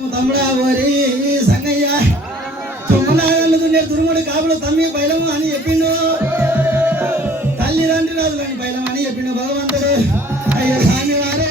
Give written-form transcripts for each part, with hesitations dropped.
తమ్ముడా ఓరి సంగయ్య చుమ్మనాగన్ను దుర్ముడి కాపులు తమ్మి బయలము అని చెప్పిండు. తల్లిదండ్రి రాజులని బయలం అని చెప్పిండు భగవంతుడు. అయ్యో స్వామి వారే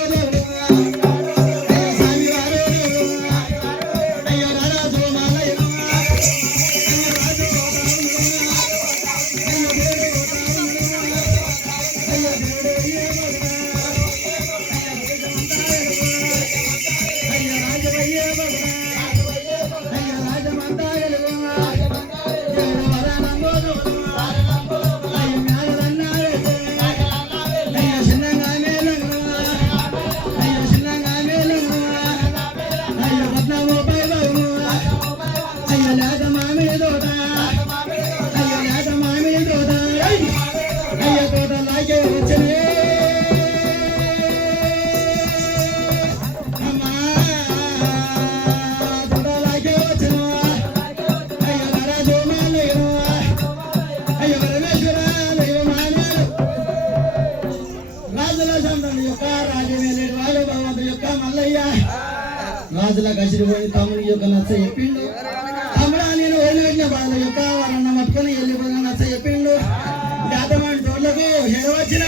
రాజుల కసిరిపోయి తమ్ముడి యొక్క నచ్చ చెప్పిండు. తమ్ముడా నేను ఓడిన వాళ్ళ యొక్క వాళ్ళన్న పట్టుకొని వెళ్ళిపోయిన నచ్చ చెప్పిండు. జాతమాడి తోళ్లకు ఎడవచ్చిన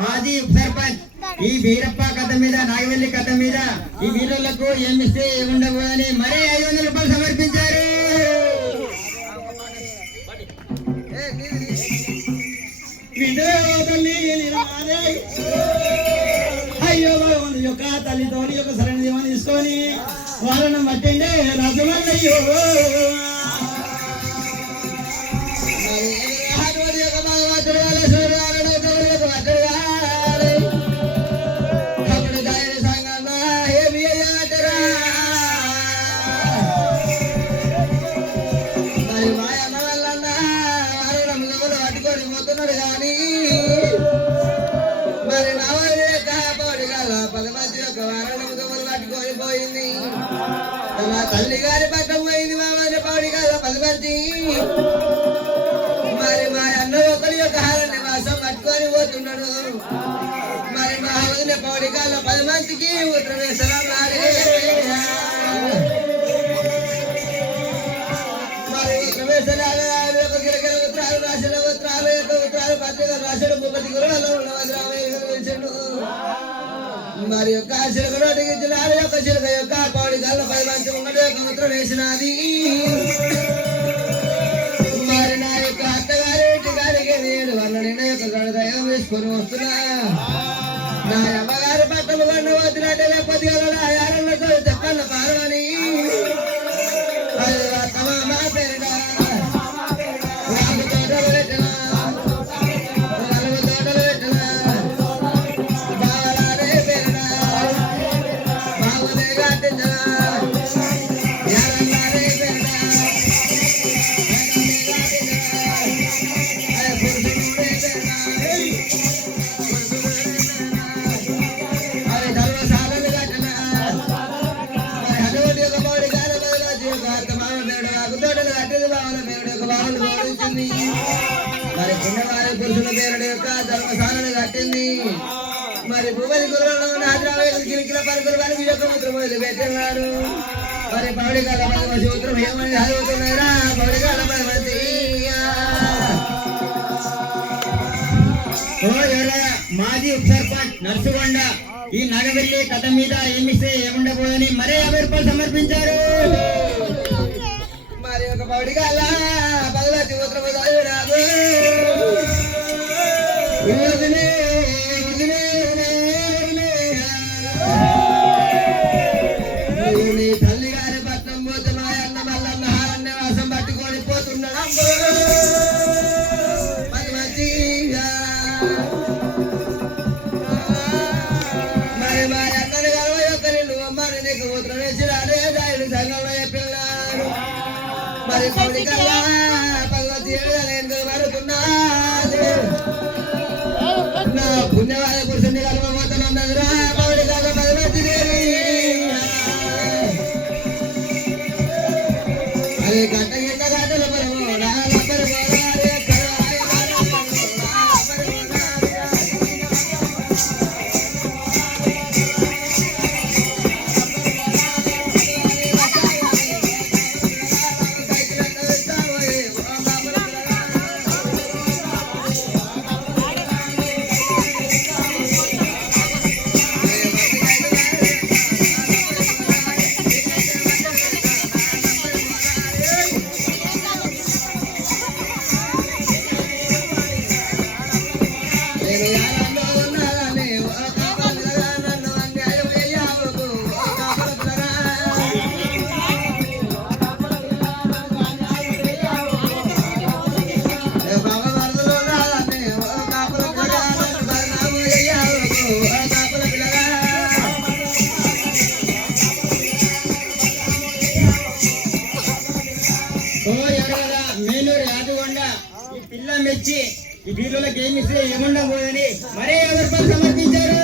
మాజీ సర్పంచ్ ఈ వీరప్ప కథ మీద నాగవెల్లి కథ మీద ఈ వీరులకు ఏమిస్తే ఏముండబోదని మరీ 500 రూపాయలు సమర్పించారు. అయ్యో భగవంతు యొక్క తల్లితోని యొక్క సరైన దేవాన్ని తీసుకొని వాళ్ళను పట్టిండే రాజులయ్యో తల్లి గారి పక్కన పోయింది మా పౌడి కాదు 10 మంది. మరి మా అన్న ఒకరి యొక్క హారాన్ని వాసం పట్టుకొని పోతున్నాడు. మరి మా వదిన పౌడి కాదు 10 మందికి ఉత్తరం వేసరం మరి ఉత్తరం వేసరాలు గిరగిర ఉత్తరాలు రాసిన ఉత్తరాలు యొక్క ఉత్తరాలు పత్రిక రాసిన 30 గురువులలో ఉన్నవారు రామయ్య. మరి యొక్క చిలకరోటికి జిల్లాల యొక్క చిలక యొక్క పౌడి గల్ల 10 మంది ఉన్నది యొక్క ముద్ర వేసినది. మరి నా యొక్క అత్తగారి ఇంటికారికి నేను వాళ్ళ నిన్న యొక్క గణదయం వేసుకొని వస్తున్నా. నా అమ్మగారి పక్కన కొన్న వద్దులంటే లేకపోతే యారన్నతో చెప్పన్న పారని మా పేరుడా మరి చిన్నవారి పురుషుల పేరుడు యొక్క ధర్మశాలను కట్టింది. మరి భూపతి గురువులను నాద్రావేలు కిలికిల పరుగులు వారికి యొక్క ముద్ర మొదలు పెట్టినాడు. మరి పౌడికాల సూత్రం ఏమని చదువుతున్నారా పౌడికాల పరమతి మాజీ ఉప సర్పంచ్ నర్సుగొండ ఈ నాగవెల్లి కథ మీద ఏమిస్తే ఏముండబోదని మరే 50 రూపాయలు సమర్పించారు. మరి ఒక పౌడికాల 10 మంది ఉత్తరం చదివినాడు. తల్లి గారి పట్నం పోతే మా అన్న మల్లన్న హారన్న వాసం పట్టుకొని పోతున్నాడు. 10 మంచిగా మరి మా అన్నని గర్వ యొక్క నిన్ను అమ్మని నీకు ఉత్తరం వేసినాడే దాని సంఘంలో చెప్పినాడు. మరి పౌడికల్లా 10 మంది 7 మరుతున్నా నా ఇచ్చి ఈ బీరులోకి ఏమి ఇస్తే ఏముండబోదని మరే 50 రూపాయలు సమర్పించారు.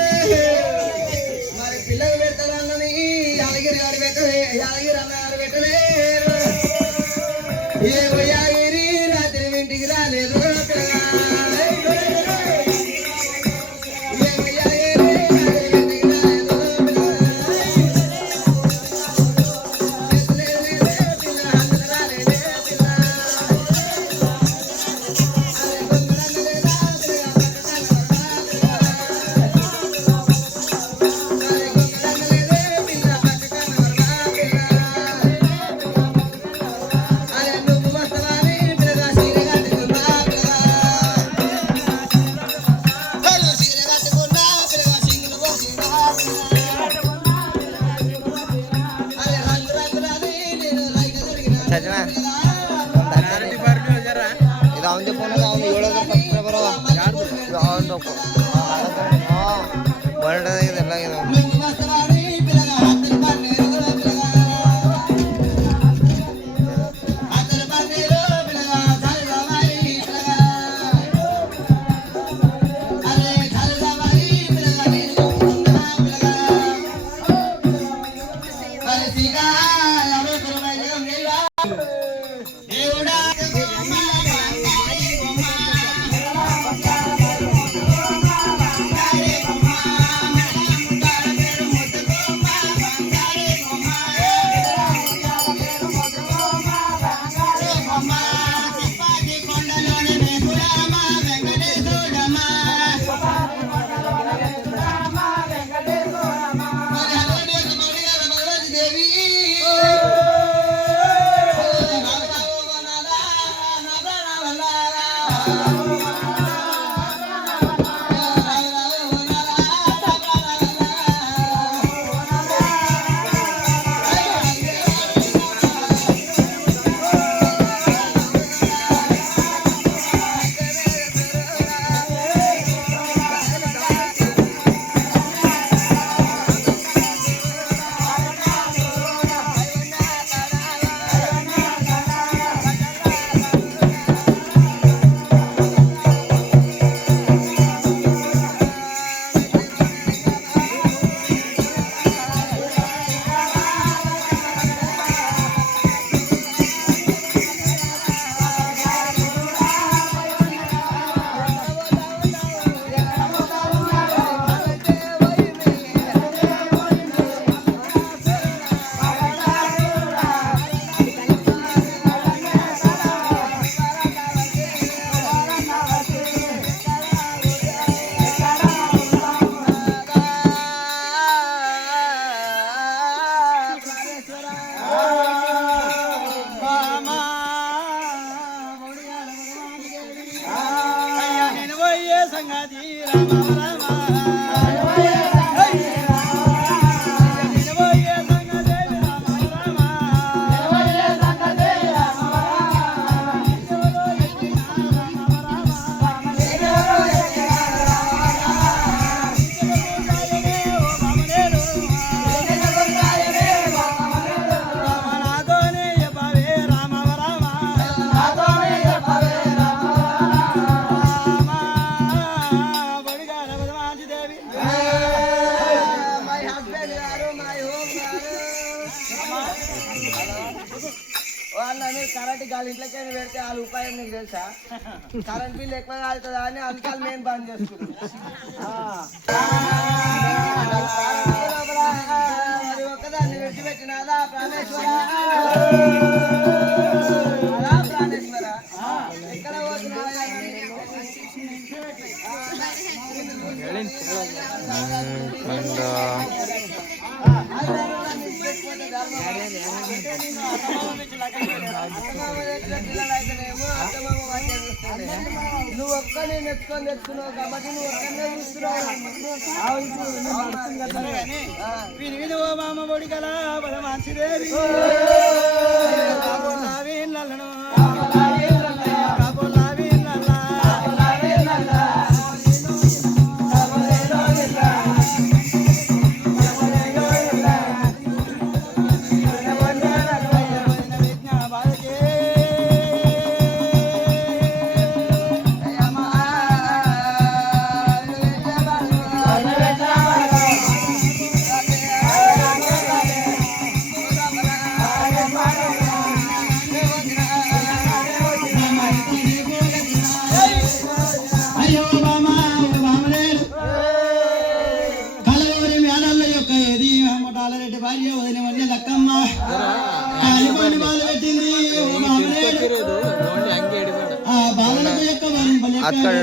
మరి పిల్లలు పెడతారన్నది యాదగిరి గారు పెట్టలే, యాదగిరి అన్న గారు పెట్టలేరు. ఏ యాదగిరి రాత్రి ఇంటికి రాలేదు పిల్లగా. కరెంట్ గాలి ఇంట్లోకి పెడితే వాళ్ళ ఉపాయం నీకు తెలుసా? కరెంట్ బిల్ ఎక్కువ కాలుతుందా అని అందుకే మేము బంద్ చేసుకున్నాం. ఒక్కదాన్ని విడిచిపెట్టినాదా ప్రాణేశ్వర? ప్రాణేశ్వర ఎక్కడ పోతున్నావా? నువ్వు ఒక్క నేను ఎత్తుకొని తెచ్చుకున్నావు కాబట్టి నువ్వు ఒక్కనే చూస్తున్నావు. ఓ మామ బొడి గల బల మంచిదేవి అక్కడ